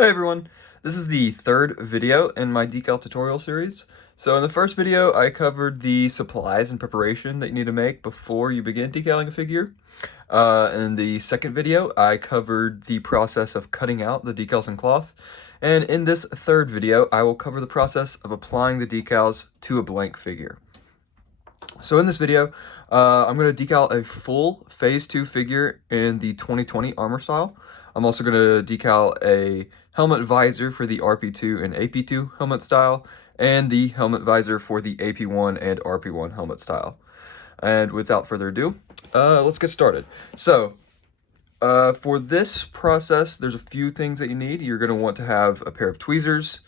Hey everyone, this is the third video in my decal tutorial series. So in the first video, I covered the supplies and preparation that you need to make before you begin decaling a figure. In the second video, I covered the process of cutting out the decals in cloth. And in this third video, I will cover the process of applying the decals to a blank figure. So in this video, I'm going to decal a full Phase 2 figure in the 2020 armor style. I'm also going to decal a helmet visor for the RP2 and AP2 helmet style, and the helmet visor for the AP1 and RP1 helmet style. And without further ado, let's get started. So, for this process, there's a few things that you need. You're going to want to have a pair of tweezers.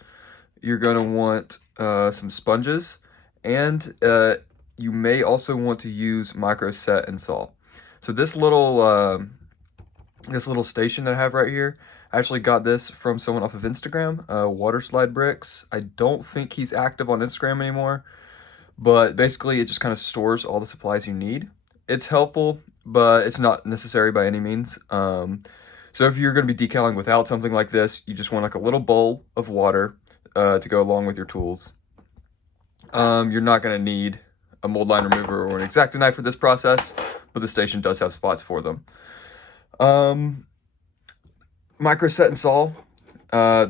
You're going to want some sponges, and you may also want to use micro set and saw. So this little station that I have right here, I actually got this from someone off of Instagram, Water Slide Bricks. I don't think he's active on Instagram anymore, but basically it just kind of stores all the supplies you need. It's helpful, but it's not necessary by any means. So if you're going to be decaling without something like this, you just want like a little bowl of water to go along with your tools. You're not going to need a mold line remover or an X-Acto knife for this process, but the station does have spots for them. Micro set and saw, I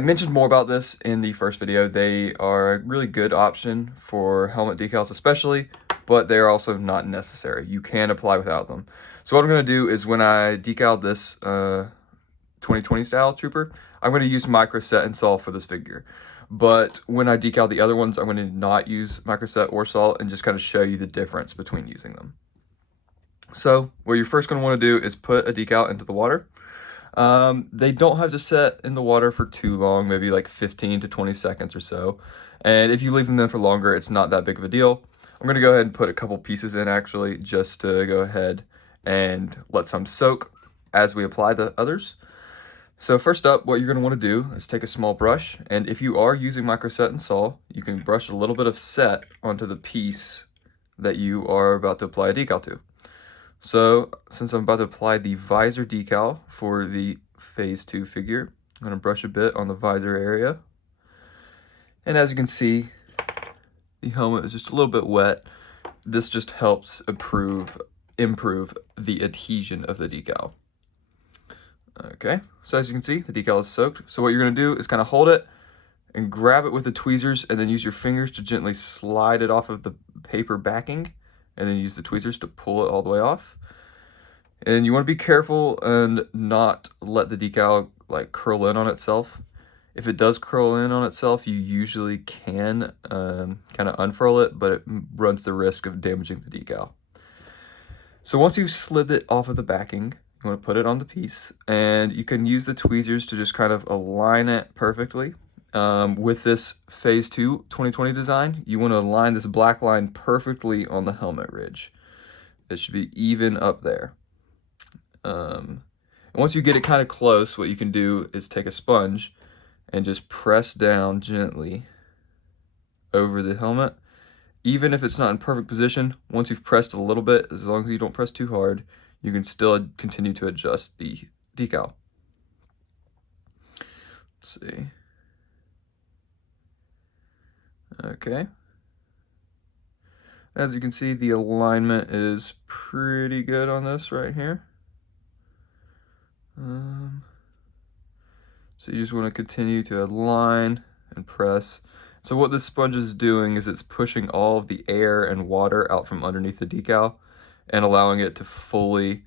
mentioned more about this in the first video. They are a really good option for helmet decals especially, but they are also not necessary. You can apply without them. So what I'm going to do is when I decal this 2020 style trooper, I'm going to use micro set and saw for this figure. But when I decal the other ones, I'm going to not use micro set or saw and just kind of show you the difference between using them. So what you're first going to want to do is put a decal into the water. They don't have to set in the water for too long, maybe like 15 to 20 seconds or so. And if you leave them there for longer, it's not that big of a deal. I'm going to go ahead and put a couple pieces in actually, just to go ahead and let some soak as we apply the others. So first up, what you're going to want to do is take a small brush, and if you are using micro set and saw, you can brush a little bit of set onto the piece that you are about to apply a decal to. So since I'm about to apply the visor decal for the Phase 2 figure, I'm going to brush a bit on the visor area. And as you can see, the helmet is just a little bit wet. This just helps improve the adhesion of the decal. Okay, so as you can see, the decal is soaked. So what you're going to do is kind of hold it and grab it with the tweezers, and then use your fingers to gently slide it off of the paper backing, and then use the tweezers to pull it all the way off. And you want to be careful and not let the decal like curl in on itself. If it does curl in on itself, you usually can kind of unfurl it, but it runs the risk of damaging the decal. So once you've slid it off of the backing, you want to put it on the piece, and you can use the tweezers to just kind of align it perfectly. With this Phase 2 2020 design, you want to align this black line perfectly on the helmet ridge. It should be even up there. And once you get it kind of close, what you can do is take a sponge and just press down gently over the helmet. Even if it's not in perfect position, once you've pressed a little bit, as long as you don't press too hard, you can still continue to adjust the decal. Let's see. Okay. As you can see, the alignment is pretty good on this right here. So you just want to continue to align and press. So what this sponge is doing is it's pushing all of the air and water out from underneath the decal and allowing it to fully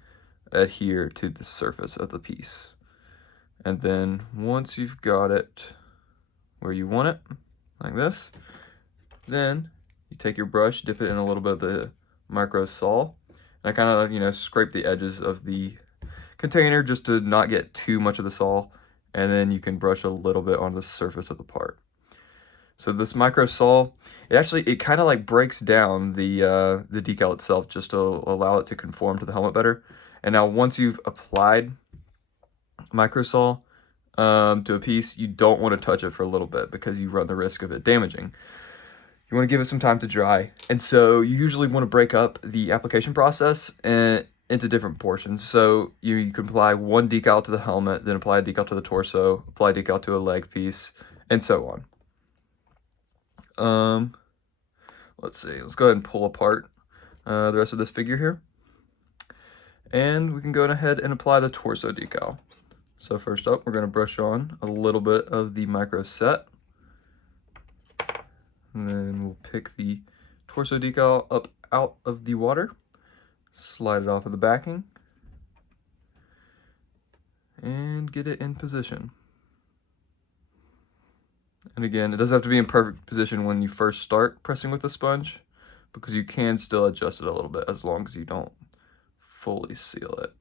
adhere to the surface of the piece. And then once you've got it where you want it, like this, then you take your brush, dip it in a little bit of the micro saw, and I kind of, scrape the edges of the container just to not get too much of the saw, and then you can brush a little bit on the surface of the part. So this micro saw, it kind of like breaks down the decal itself just to allow it to conform to the helmet better. And now once you've applied micro saw to a piece, you don't want to touch it for a little bit because you run the risk of it damaging. You want to give it some time to dry. And so you usually want to break up the application process into different portions. So you can apply one decal to the helmet, then apply a decal to the torso, apply a decal to a leg piece, and so on. Let's see, let's go ahead and pull apart the rest of this figure here. And we can go ahead and apply the torso decal. So first up, we're going to brush on a little bit of the micro set. And then we'll pick the torso decal up out of the water, slide it off of the backing, and get it in position. And again, it doesn't have to be in perfect position when you first start pressing with the sponge, because you can still adjust it a little bit as long as you don't fully seal it.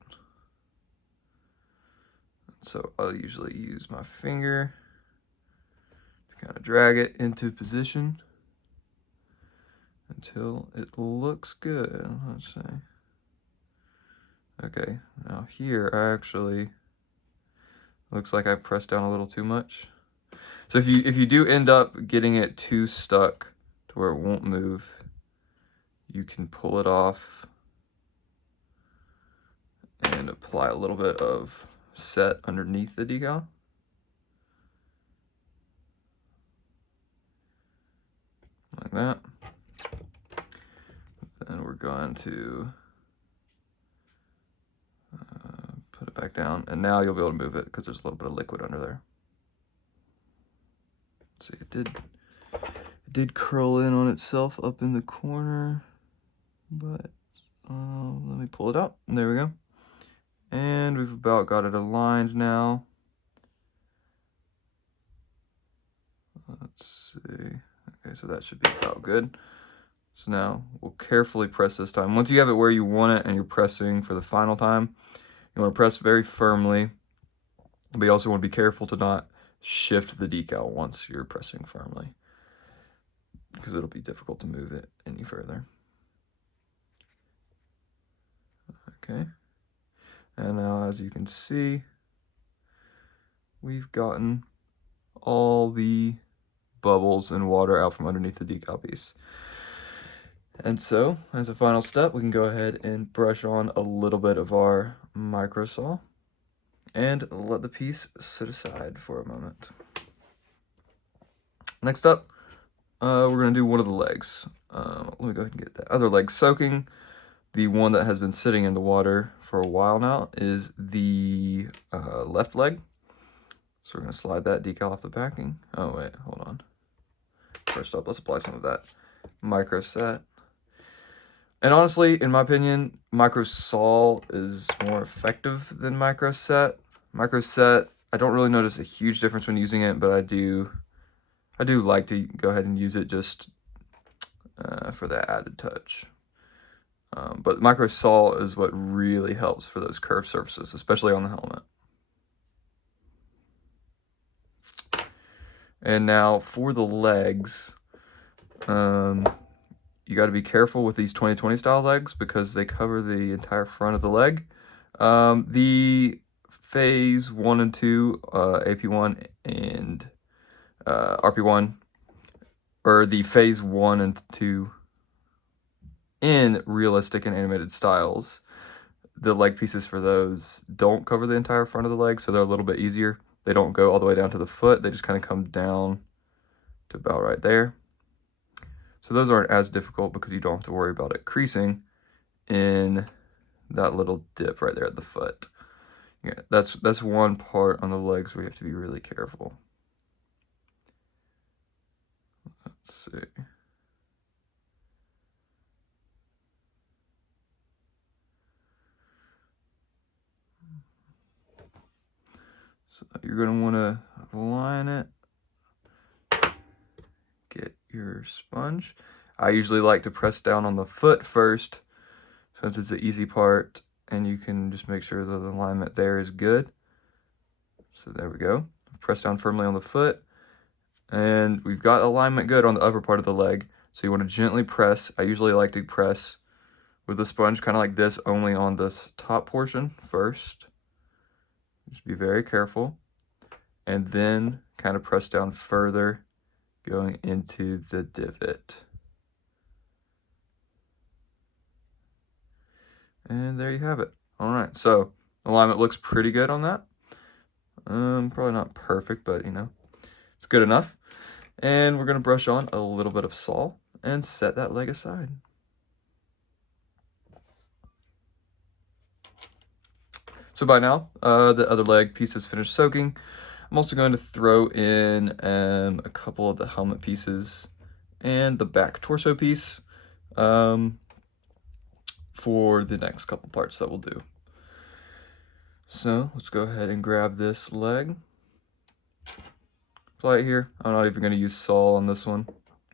So I'll usually use my finger to kind of drag it into position until it looks good. Let's see. Okay, now here I actually looks like I pressed down a little too much. So if you do end up getting it too stuck to where it won't move, you can pull it off and apply a little bit of set underneath the decal. Like that. Then we're going to put it back down, and now you'll be able to move it because there's a little bit of liquid under there. See, it did curl in on itself up in the corner, but let me pull it out. There we go. And we've about got it aligned now. Let's see. Okay, so that should be about good. So now we'll carefully press this time. Once you have it where you want it and you're pressing for the final time, you want to press very firmly, but you also want to be careful to not shift the decal once you're pressing firmly, because it'll be difficult to move it any further. Okay. And now, as you can see, we've gotten all the bubbles and water out from underneath the decal piece. And so, as a final step, we can go ahead and brush on a little bit of our micro saw and let the piece sit aside for a moment. Next up, we're going to do one of the legs. Let me go ahead and get that other leg soaking. The one that has been sitting in the water for a while now is the left leg. So we're going to slide that decal off the backing. Oh wait, hold on. First up, let's apply some of that micro set. And honestly, in my opinion, micro saw is more effective than micro set. Micro set, I don't really notice a huge difference when using it, but I do like to go ahead and use it just for that added touch. But micro saw is what really helps for those curved surfaces, especially on the helmet. And now for the legs, you got to be careful with these 2020 style legs because they cover the entire front of the leg. The phase 1 and 2, AP1 and RP1, or the phase 1 and 2 in realistic and animated styles, the leg pieces for those don't cover the entire front of the leg, so they're a little bit easier. They don't go all the way down to the foot, they just kind of come down to about right there. So those aren't as difficult because you don't have to worry about it creasing in that little dip right there at the foot. Yeah, that's one part on the legs where you have to be really careful. Let's see. So you're going to want to line it, get your sponge. I usually like to press down on the foot first since it's the easy part, and you can just make sure that the alignment there is good. So there we go. Press down firmly on the foot, and we've got alignment good on the upper part of the leg. So you want to gently press. I usually like to press with the sponge kind of like this, only on this top portion first. Just be very careful, and then kind of press down further going into the divot. And there you have it. All right, so alignment looks pretty good on that. Probably not perfect, but you know, it's good enough. And we're gonna brush on a little bit of Sol and set that leg aside. So by now, the other leg piece is finished soaking. I'm also going to throw in a couple of the helmet pieces and the back torso piece for the next couple parts that we'll do. So let's go ahead and grab this leg. Apply it here. I'm not even going to use Sol on this one.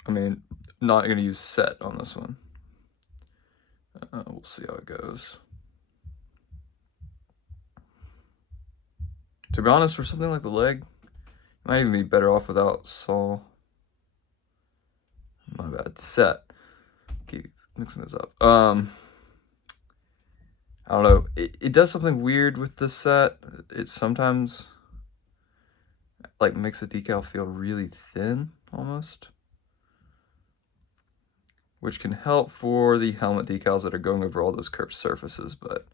I mean, not going to use set on this one. We'll see how it goes. To be honest, for something like the leg, it might even be better off without Sol. My bad. Set. Keep mixing this up. I don't know. It does something weird with the set. It sometimes like makes the decal feel really thin almost, which can help for the helmet decals that are going over all those curved surfaces, but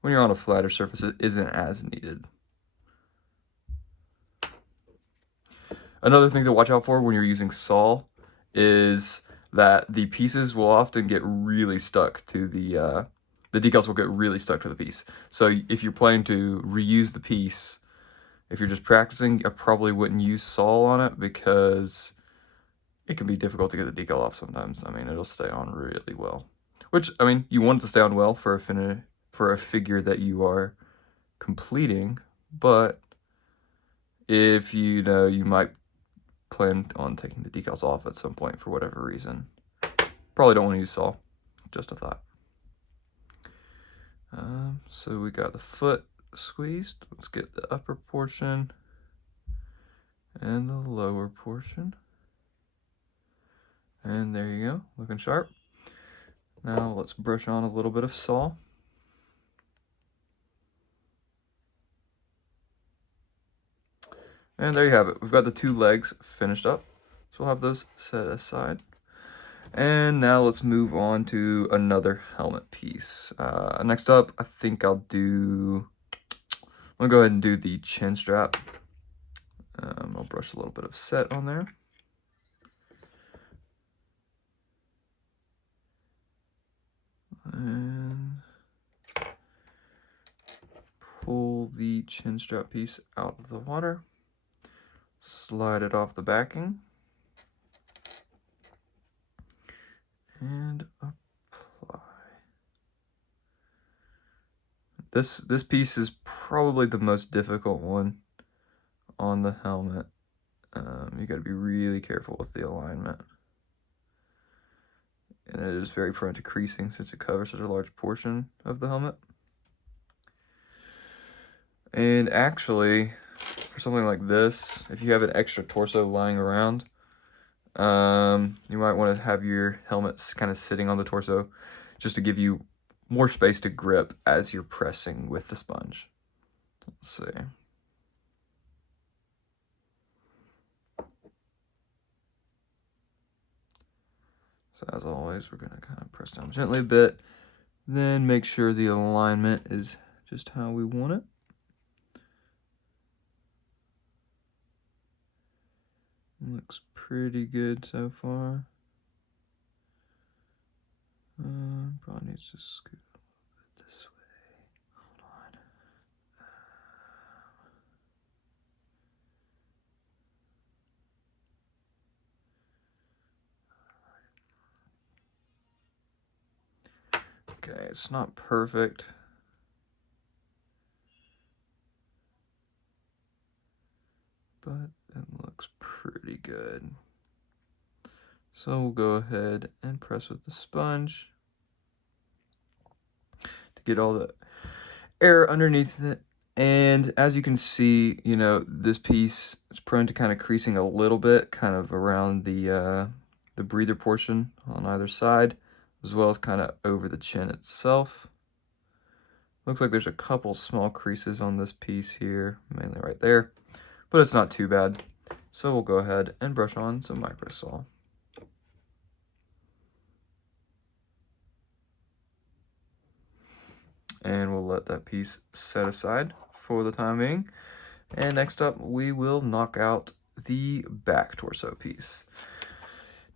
when you're on a flatter surface, it isn't as needed. Another thing to watch out for when you're using Sol is that the pieces will often get really stuck to the decals will get really stuck to the piece. So if you're planning to reuse the piece, if you're just practicing, I probably wouldn't use Sol on it because it can be difficult to get the decal off sometimes. I mean, it'll stay on really well. Which, I mean, you want it to stay on well for a figure that you are completing, but if you know you might plan on taking the decals off at some point for whatever reason, probably don't want to use Sol. Just a thought. So we got the foot squeezed. Let's get the upper portion and the lower portion. And there you go, looking sharp. Now let's brush on a little bit of Sol. And there you have it. We've got the two legs finished up. So we'll have those set aside. And now let's move on to another helmet piece. Next up, I think I'm gonna go ahead and do the chin strap. I'll brush a little bit of set on there. And pull the chin strap piece out of the water. Slide it off the backing. And apply. This piece is probably the most difficult one on the helmet. You got to be really careful with the alignment. And it is very prone to creasing since it covers such a large portion of the helmet. And actually, for something like this, if you have an extra torso lying around, you might want to have your helmet kind of sitting on the torso just to give you more space to grip as you're pressing with the sponge. Let's see. So as always, we're going to kind of press down gently a bit, then make sure the alignment is just how we want it. Looks pretty good so far. Probably needs to scoot a little bit this way. Hold on. Okay, it's not perfect. But it looks pretty good. So we'll go ahead and press with the sponge to get all the air underneath it. And as you can see, you know, this piece is prone to kind of creasing a little bit, kind of around the breather portion on either side, as well as kind of over the chin itself. Looks like there's a couple small creases on this piece here, mainly right there, but it's not too bad. So we'll go ahead and brush on some micro Sol. And we'll let that piece set aside for the time being. And next up, we will knock out the back torso piece.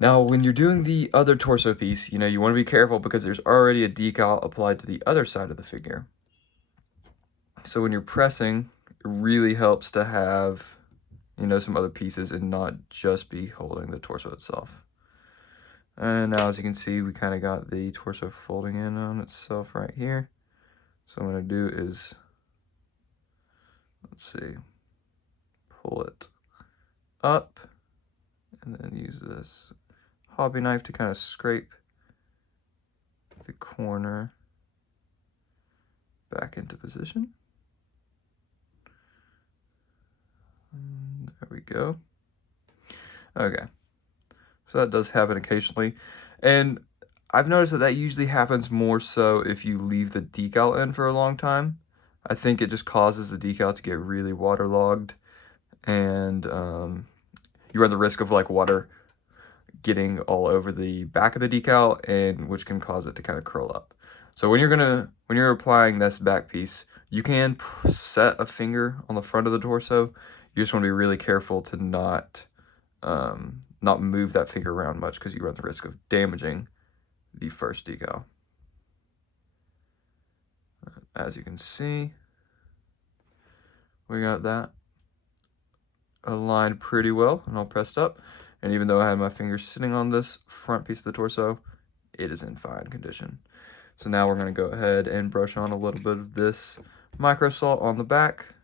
Now, when you're doing the other torso piece, you know, you want to be careful because there's already a decal applied to the other side of the figure. So when you're pressing, it really helps to have, you know, some other pieces and not just be holding the torso itself. And now, as you can see, we kind of got the torso folding in on itself right here. So what I'm going to do is, let's see, pull it up and then use this hobby knife to kind of scrape the corner back into position. And there we go. Okay, so that does happen occasionally, and I've noticed that that usually happens more so if you leave the decal in for a long time. I think it just causes the decal to get really waterlogged, and you run the risk of like water getting all over the back of the decal, and which can cause it to kind of curl up. So when you're applying this back piece, you can set a finger on the front of the torso. You just want to be really careful to not move that finger around much because you run the risk of damaging the first decal. As you can see, we got that aligned pretty well and all pressed up. And even though I had my fingers sitting on this front piece of the torso, it is in fine condition. So now we're going to go ahead and brush on a little bit of this micro salt on the back.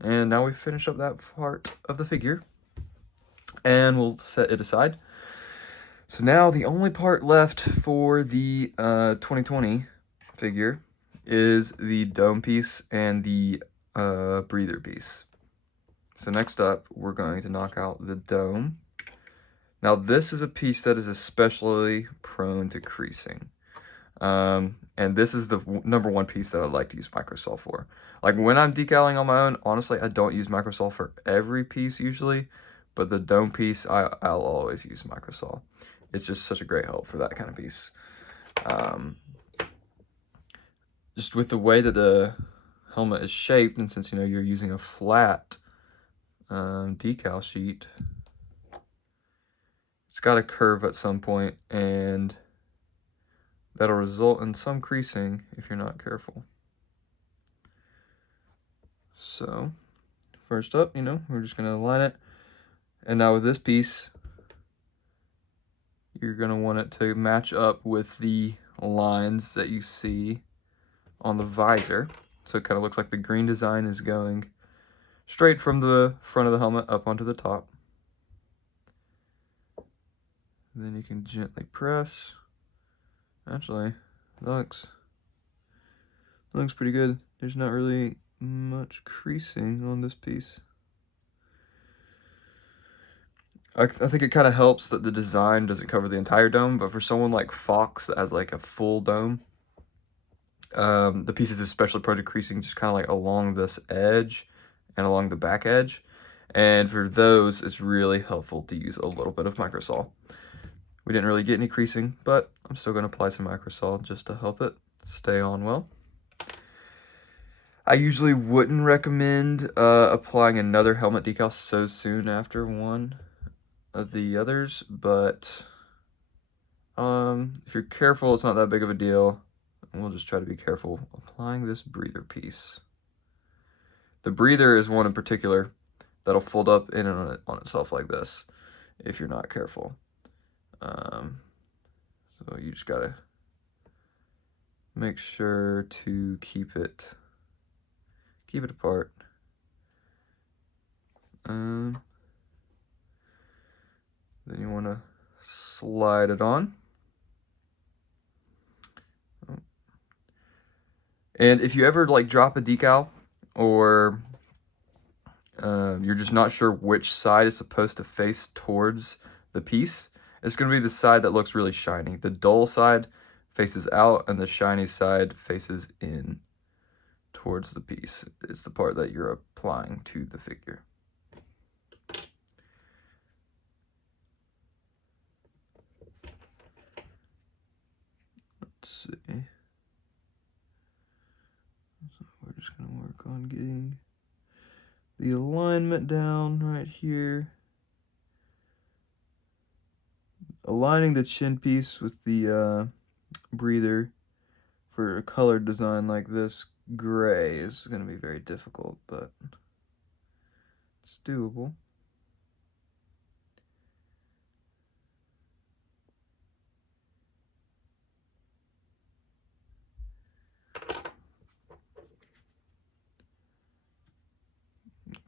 And now we finish up that part of the figure. And we'll set it aside. So now the only part left for the 2020 figure is the dome piece and the breather piece. So next up, we're going to knock out the dome. Now this is a piece that is especially prone to creasing. And this is the number one piece that I like to use microsol for. Like when I'm decaling on my own, honestly, I don't use microsol for every piece usually, but the dome piece, I'll always use microsol. It's just such a great help for that kind of piece. Just with the way that the helmet is shaped, and since, you know, you're using a flat decal sheet, it's got to curve at some point, and that'll result in some creasing if you're not careful. So first up, you know, we're just going to align it. And now with this piece, you're going to want it to match up with the lines that you see on the visor. So it kind of looks like the green design is going straight from the front of the helmet up onto the top. And then you can gently press. Actually, that looks pretty good. There's not really much creasing on this piece. I think it kind of helps that the design doesn't cover the entire dome, but for someone like Fox that has like a full dome, the piece is especially prone to creasing just kind of like along this edge and along the back edge. And for those, it's really helpful to use a little bit of microsol. We didn't really get any creasing, but I'm still going to apply some microsol just to help it stay on well. I usually wouldn't recommend applying another helmet decal so soon after one of the others, but if you're careful, it's not that big of a deal. And we'll just try to be careful applying this breather piece. The breather is one in particular that'll fold up in and on itself like this if you're not careful. So you just gotta make sure to keep it apart. Then you want to slide it on. And if you ever like drop a decal, or you're just not sure which side is supposed to face towards the piece, it's going to be the side that looks really shiny. The dull side faces out and the shiny side faces in towards the piece. It's the part that you're applying to the figure. Let's see. on getting the alignment down right here. Aligning the chin piece with the breather for a colored design like this gray is going to be very difficult, but it's doable.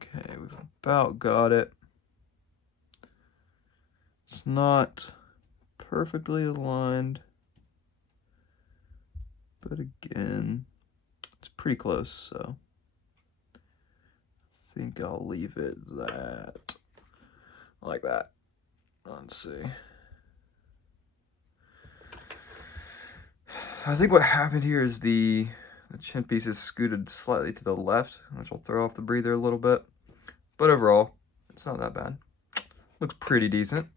Okay, we've about got it. It's not perfectly aligned, but again, it's pretty close, so I think I'll leave it that, like that. Let's see. I think what happened here is the chin piece is scooted slightly to the left, which will throw off the breather a little bit. But overall, it's not that bad. Looks pretty decent.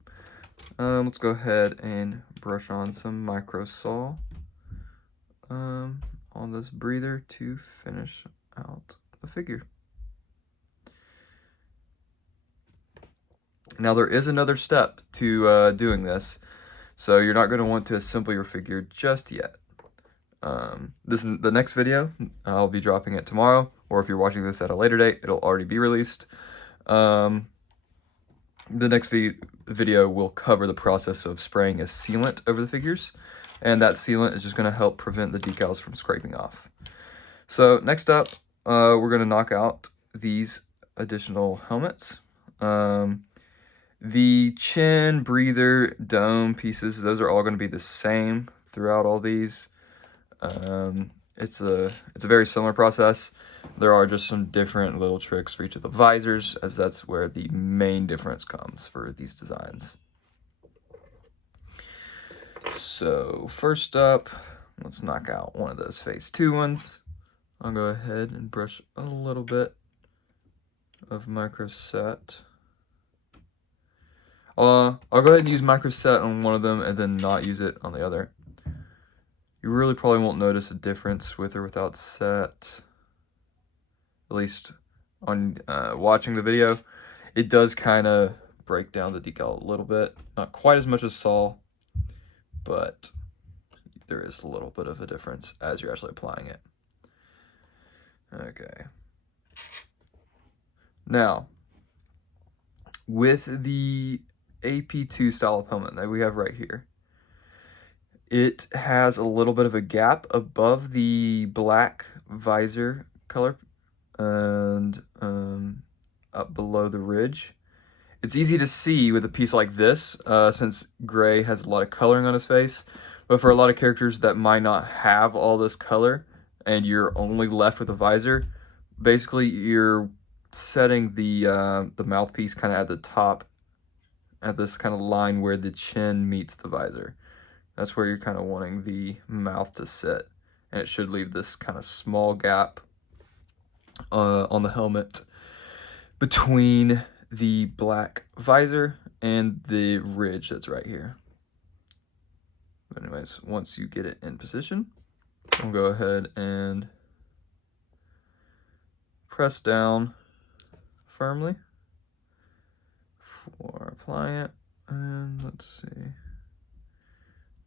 Let's go ahead and brush on some micro saw on this breather to finish out the figure. Now there is another step to doing this, so you're not going to want to assemble your figure just yet. This is the next video. I'll be dropping it tomorrow, or if you're watching this at a later date, it'll already be released. The next video will cover the process of spraying a sealant over the figures, and that sealant is just going to help prevent the decals from scraping off. So next up, we're going to knock out these additional helmets. The chin, breather, dome pieces, those are all going to be the same throughout all these. It's a very similar process. There are just some different little tricks for each of the visors, as that's where the main difference comes for these designs. So first up, let's knock out one of those phase 2 ones. I'll go ahead and brush a little bit of micro set. I'll go ahead and use micro set on one of them and then not use it on the other. You really probably won't notice a difference with or without set, at least on watching the video. It does kind of break down the decal a little bit, not quite as much as Saw, but there is a little bit of a difference as you're actually applying it. Okay. Now, with the AP2 style of helmet that we have right here, it has a little bit of a gap above the black visor color and up below the ridge. It's easy to see with a piece like this, since Gray has a lot of coloring on his face, but for a lot of characters that might not have all this color and you're only left with a visor, basically you're setting the mouthpiece kind of at the top, at this kind of line where the chin meets the visor. That's where you're kind of wanting the mouth to sit, and it should leave this kind of small gap on the helmet between the black visor and the ridge that's right here. But anyways, once you get it in position, I'll go ahead and press down firmly for applying it, and let's see,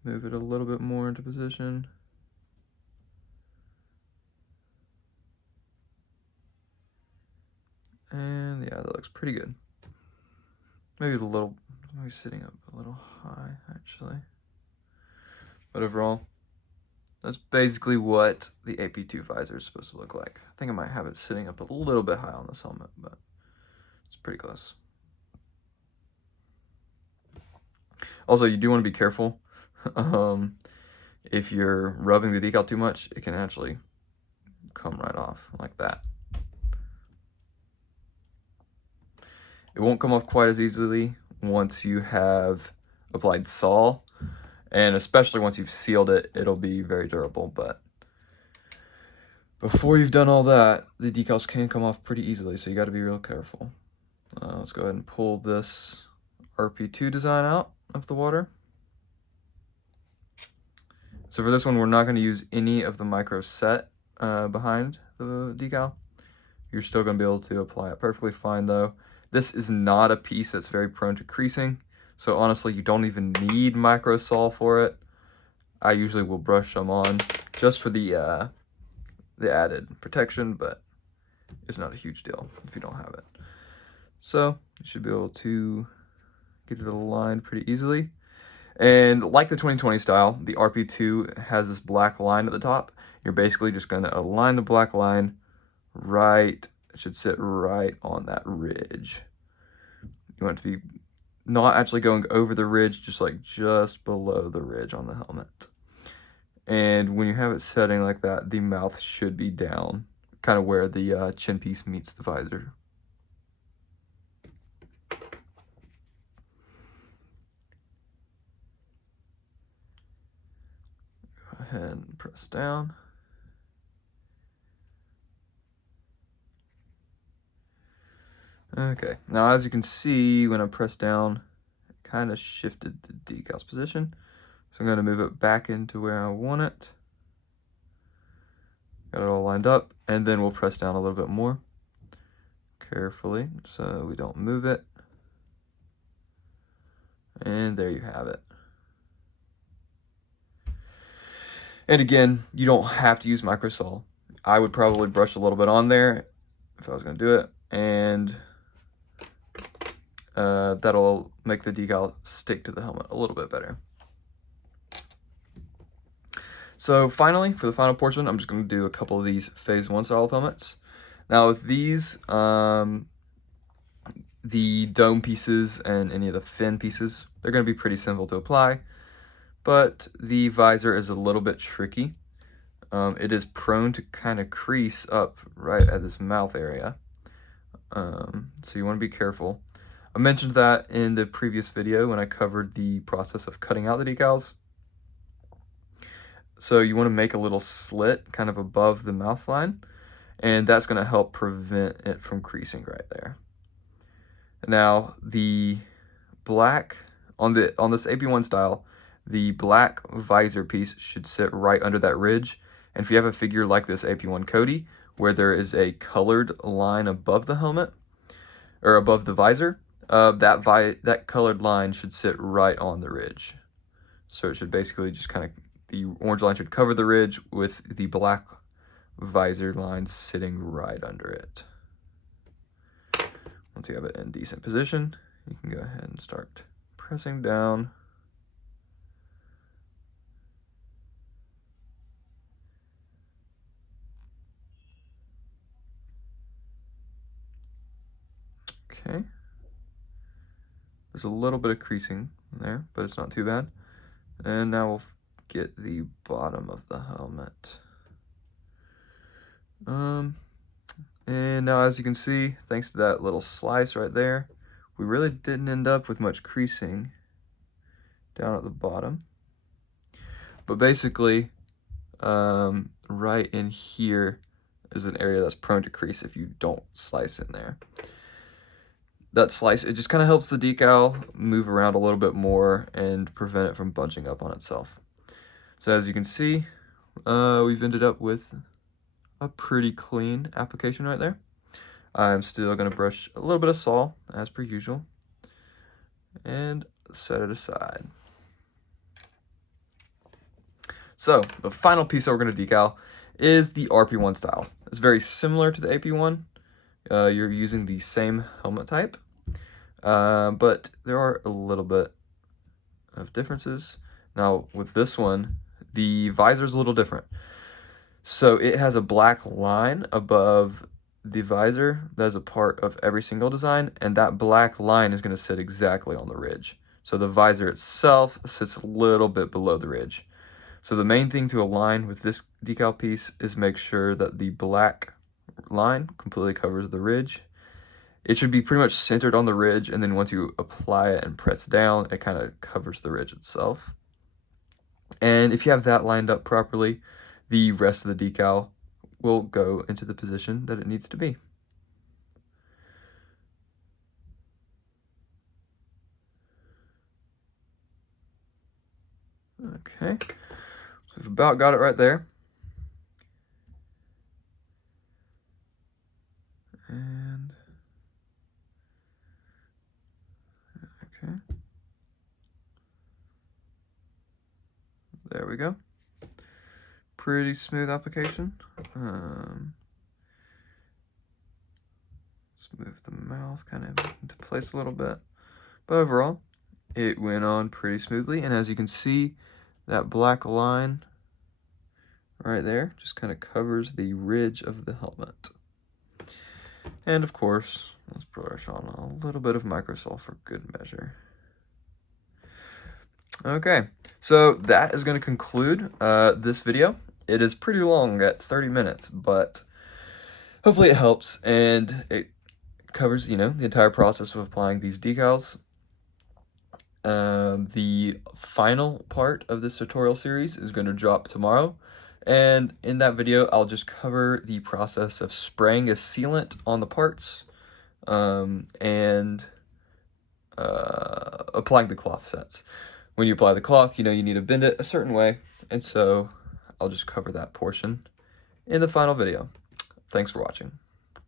move it a little bit more into position. And yeah, that looks pretty good. Maybe sitting up a little high actually. But overall, that's basically what the AP2 visor is supposed to look like. I think I might have it sitting up a little bit high on this helmet, but it's pretty close. Also, you do want to be careful. If you're rubbing the decal too much, it can actually come right off like that. It won't come off quite as easily once you have applied Saw, and especially once you've sealed it, it'll be very durable, but before you've done all that, the decals can come off pretty easily, so you got to be real careful. Let's go ahead and pull this RP2 design out of the water. So for this one, we're not going to use any of the micro set behind the decal. You're still going to be able to apply it perfectly fine though. This is not a piece that's very prone to creasing, so honestly you don't even need micro sol for it. I usually will brush some on just for the added protection, but it's not a huge deal if you don't have it. So you should be able to get it aligned pretty easily. And like the 2020 style, the RP2 has this black line at the top. You're basically just going to align the black line right, it should sit right on that ridge. You want it to be not actually going over the ridge, just like just below the ridge on the helmet. And when you have it setting like that, the mouth should be down, kind of where the chin piece meets the visor. Go ahead and press down. Okay, now as you can see, when I press down, it kind of shifted the decal's position. So I'm going to move it back into where I want it. Got it all lined up, and then we'll press down a little bit more carefully so we don't move it. And there you have it. And again, you don't have to use microsol. I would probably brush a little bit on there if I was going to do it, and that'll make the decal stick to the helmet a little bit better. So finally, for the final portion, I'm just going to do a couple of these phase 1 style of helmets. Now with these, the dome pieces and any of the fin pieces, they're going to be pretty simple to apply, but the visor is a little bit tricky. It is prone to kind of crease up right at this mouth area, so you want to be careful. I mentioned that in the previous video when I covered the process of cutting out the decals. So you want to make a little slit kind of above the mouth line, and that's going to help prevent it from creasing right there. Now the black, on this AP1 style, the black visor piece should sit right under that ridge. And if you have a figure like this AP1 Cody, where there is a colored line above the helmet, or above the visor, that colored line should sit right on the ridge. So it should basically just kind of, the orange line should cover the ridge with the black visor line sitting right under it. Once you have it in decent position, you can go ahead and start pressing down. Okay. There's a little bit of creasing there, but it's not too bad. And now we'll get the bottom of the helmet. And now as you can see, thanks to that little slice right there, we really didn't end up with much creasing down at the bottom. But basically, right in here is an area that's prone to crease if you don't slice in there. That slice, it just kind of helps the decal move around a little bit more and prevent it from bunching up on itself. So as you can see, we've ended up with a pretty clean application right there. I'm still going to brush a little bit of sol as per usual and set it aside. So the final piece that we're going to decal is the RP1 style. It's very similar to the AP1. You're using the same helmet type, but there are a little bit of differences. Now with this one, the visor is a little different. So it has a black line above the visor that is a part of every single design, and that black line is going to sit exactly on the ridge. So the visor itself sits a little bit below the ridge. So the main thing to align with this decal piece is make sure that the black line completely covers the ridge. It should be pretty much centered on the ridge, and then once you apply it and press down, it kind of covers the ridge itself. And if you have that lined up properly, the rest of the decal will go into the position that it needs to be. Okay, so we've about got it right there. Okay. There we go. Pretty smooth application. Let's move the mouth kind of into place a little bit. But overall, it went on pretty smoothly. And as you can see, that black line right there just kind of covers the ridge of the helmet. And of course, let's brush on a little bit of microsol for good measure. Okay, so that is going to conclude this video. It is pretty long at 30 minutes, but hopefully it helps, and it covers, you know, the entire process of applying these decals. The final part of this tutorial series is going to drop tomorrow, and in that video I'll just cover the process of spraying a sealant on the parts and applying the cloth sets. When you apply the cloth, you know you need to bend it a certain way, and so I'll just cover that portion in the final video. Thanks for watching.